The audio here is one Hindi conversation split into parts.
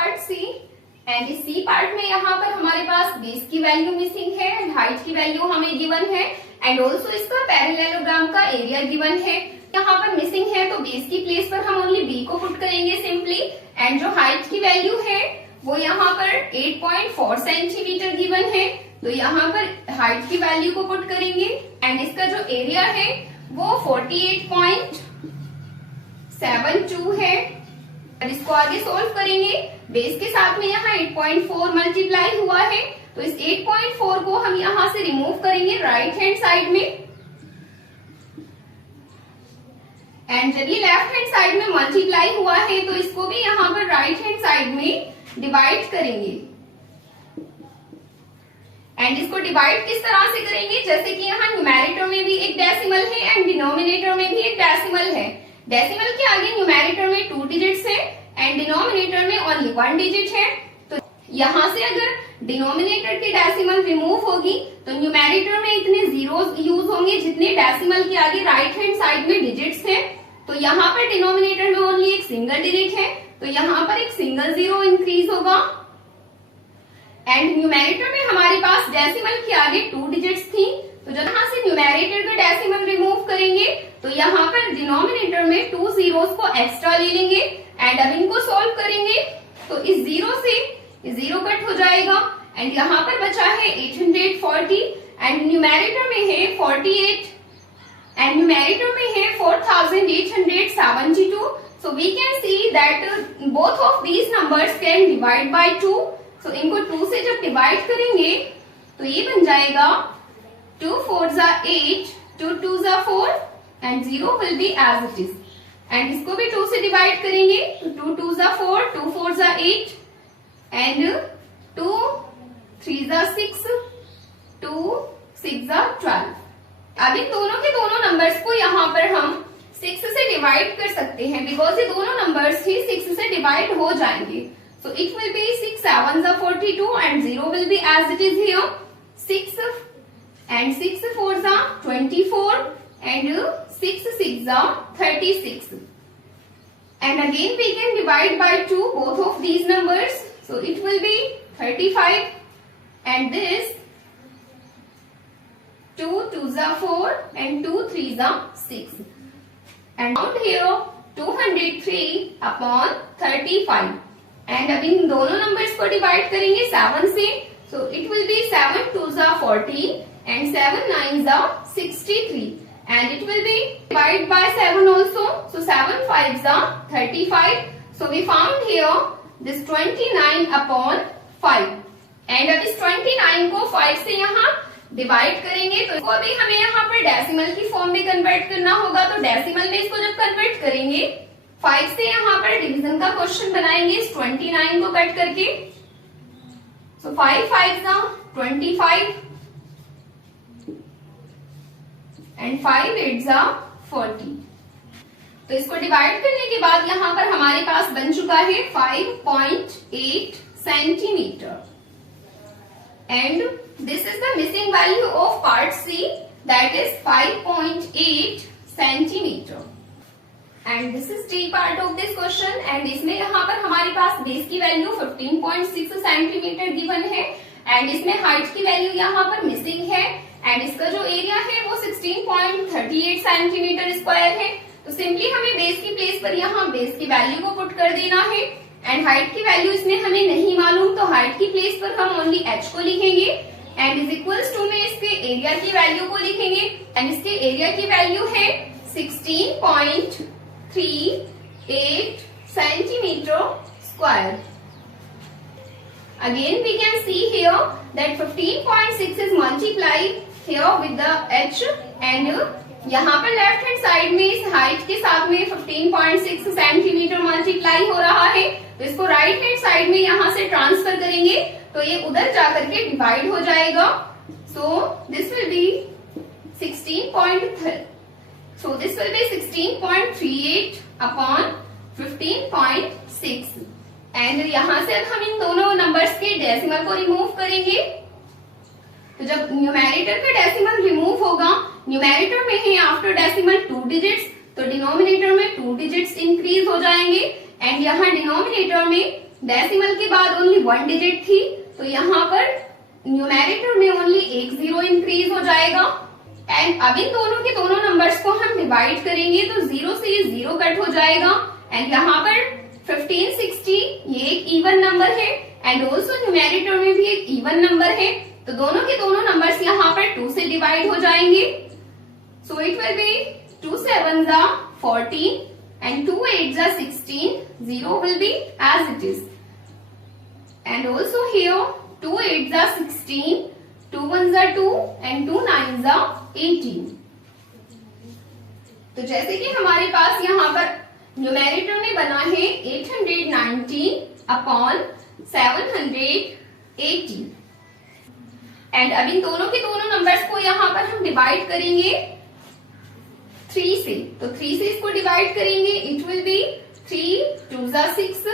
Part C. एंड इस सी पार्ट में यहाँ पर हमारे पास बेस की वैल्यू मिसिंग है एंड हाइट की वैल्यू हमें गिवन है एंड ऑल्सो इसका पैरेललोग्राम का एरिया गिवन है। यहाँ पर मिसिंग है तो बेस की प्लेस पर हम ओनली बी को पुट करेंगे सिंपली। एंड जो हाइट की वैल्यू है वो यहाँ पर 8.4 सेंटीमीटर गिवन है, तो यहाँ पर हाइट की वैल्यू को पुट करेंगे एंड इसका जो एरिया है वो 48.72 है। इसको आगे सोल्व करेंगे। बेस के साथ में यहाँ 8.4 मल्टीप्लाई हुआ है, तो इस 8.4 को हम यहाँ से रिमूव करेंगे राइट हैंड साइड में एंड जब ये लेफ्ट हैंड साइड में मल्टीप्लाई हुआ है तो इसको भी यहाँ पर राइट हैंड साइड में डिवाइड करेंगे। एंड इसको डिवाइड किस तरह से करेंगे, जैसे कि यहाँ न्यूमेरेटर में भी एक डेसिमल है एंड डिनोमिनेटर में भी एक डेसिमल है। डेसिमल के आगे न्यूमेरेटर में 2 डिजिट्स है एंड डिनोमिनेटर में ओनली 1 डिजिट है। तो यहाँ से अगर डिनोमिनेटर की डेसिमल रिमूव होगी तो न्यूमेरेटर में इतने जीरोस यूज होंगे जितने डेसिमल के आगे राइट हैंड साइड में डिजिट्स हैं। तो यहाँ पर डिनोमिनेटर में ओनली एक सिंगल डिजिट है, तो यहाँ पर एक सिंगल जीरो इंक्रीज होगा। एंड न्यूमेरेटर में हमारे पास डेसिमल के आगे 2 डिजिट्स थी, तो जब यहाँ से न्यूमेरेटर का डेसिमल रिमूव करेंगे तो यहाँ पर डिनोमिनेटर में 2 जीरोस को एक्स्ट्रा ले लेंगे एंड अब इनको सोल्व करेंगे तो इस जीरो से जीरो कट हो जाएगा एंड यहाँ पर बचा है 840 एंड न्यूमेरेटर में है 48 एंड न्यूमेरेटर में है 4872। So we can see that both of these numbers can divide by 2. So इनको 2 से जब डिवाइड करेंगे तो ये बन जाएगा 2 4 जा 8, 2 2 जा 4 and 0 will be as it is. And इसको भी 2 से डिवाइड करेंगे तो 2 2 जा 4, 2 4 जा 8 and 2 3 जा 6, 2 6 जा 12। अब इन दोनों के दोनों नंबर्स को यहाँ पर हम 6 से डिवाइड कर सकते हैं बिकॉज ये दोनों नंबर्स ही 6 से डिवाइड हो जाएंगे। सो इट विल बी 6 7 जा 42 and 0 will be as it is here 6 and 6 4 जा 24 एंड 6 6 जा 36 and again we can divide by 2 both of these numbers, so it will be 35 and this 2 2 जा 4 and 2 3 जा 6 and out here 203 upon 35 and अब इन दोनों नंबर्स को डिवाइड करेंगे 7 से, so it will be 7 2 जा 40 and 7 9 जा 63 and it will be divided by 7 also, so 7 5 जा 35, so we found here this 29 upon 5 and अब इस 29 को 5 से यहाँ डिवाइड करेंगे तो इसको भी हमें यहाँ पर डेसिमल की फॉर्म में कन्वर्ट करना होगा। तो डेसिमल में इसको जब कन्वर्ट करेंगे 5 से यहाँ पर डिवीजन का क्वेश्चन बनाएंगे इस 29 को कट करके, सो 5 5 जा 25 एंड 5 8 जा 40। तो इसको डिवाइड करने के बाद यहाँ पर हमारे पास बन चुका है 5.8 centimetre and this is the missing value of part C, that is 5.8 centimeter and this is D part of this question and इसमें यहाँ पर हमारे पास बेस की वैल्यू 15.6 सेंटीमीटर गिवन है एंड इसमें हाइट की वैल्यू यहाँ पर मिसिंग है एंड इसका जो एरिया है वो 16.38 सेंटीमीटर स्क्वायर है। तो सिंपली हमें बेस की प्लेस पर यहाँ बेस की वैल्यू को पुट कर देना है एंड हाइट की वैल्यू इसमें हमें नहीं मालूम, तो हाइट की प्लेस पर हम ओनली h को लिखेंगे एंड इज इक्वल्स टू में इसके एरिया की वैल्यू को लिखेंगे एंड इसके एरिया की वैल्यू है 16.38 centimetre square. Again we can see here that 15.6 is multiplied here with the h and यहाँ पर लेफ्ट हैंड साइड में इस हाइट के साथ में 15.6 सेंटीमीटर मल्टीप्लाई हो रहा है, तो इसको राइट हैंड साइड में यहाँ से ट्रांसफर करेंगे तो ये उधर जाकर के डिवाइड हो जाएगा। So this will be 16.38 upon 15.6 and यहाँ से अब हम इन दोनों नंबर्स के डेसिमल को रिमूव करेंगे। तो जब न्यूमेरेटर का डेसिमल रिमूव होगा, न्यूमेरेटर में है आफ्टर डेसिमल 2 डिजिट्स, तो डिनोमिनेटर में 2 डिजिट्स इंक्रीज हो जाएंगे एंड यहाँ डिनोमिनेटर में डेसिमल के बाद ओनली 1 डिजिट थी, तो यहाँ पर न्यूमेरेटर में ओनली एक 0 इंक्रीज हो जाएगा। एंड अब इन दोनों के दोनों नंबर्स को हम डिवाइड करेंगे तो 0 से ये 0 कट हो जाएगा। एंड यहाँ पर 1560 ये एक इवन नंबर है एंड ऑल्सो न्यूमेरेटर में भी एक इवन नंबर है, तो दोनों के दोनों नंबर्स यहाँ पर 2 से डिवाइड हो जाएंगे। सो इट विल बी 2 7 जा 14 and 2 8 जा 16, 0 will be as it is. And also here 2 8 जा 16, 2 1 जा 2 and 2 9 जा 18. तो जैसे कि हमारे पास यहाँ पर न्यूमेरेटर में बना है 819 अपॉन 780 एंड अब इन दोनों के दोनों नंबर्स को यहाँ पर हम डिवाइड करेंगे 3 से, तो 3 से इसको डिवाइड करेंगे, इट विल बी 3 2 जा 6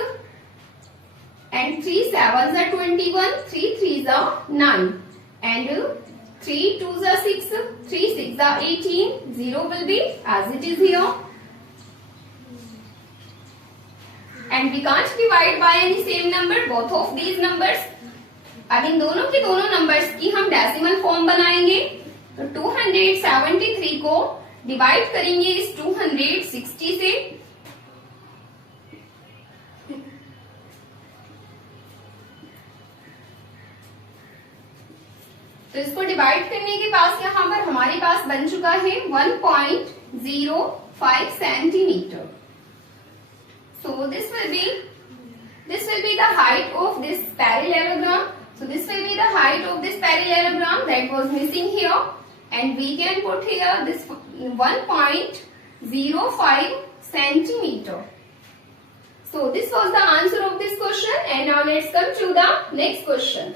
एंड 3 7 जा 21, 3 3 जा 9 एंड 3 2 जा 6, 3 6 जा 18, 0 will be as it is here. And we can't divide by any same number both of these numbers. अब इन दोनों के दोनों नंबर्स की हम डेसिमल फॉर्म बनाएंगे, तो 273 को डिवाइड करेंगे इस 260 से, तो इसको डिवाइड करने के पास यहाँ पर हमारे पास बन चुका है 1.05 centimetre. So this will be the height of this parallelogram. So this will be the height of this parallelogram that was missing here, and we can put here this 1.05 centimeter. So this was the answer of this question, and now let's come to the next question.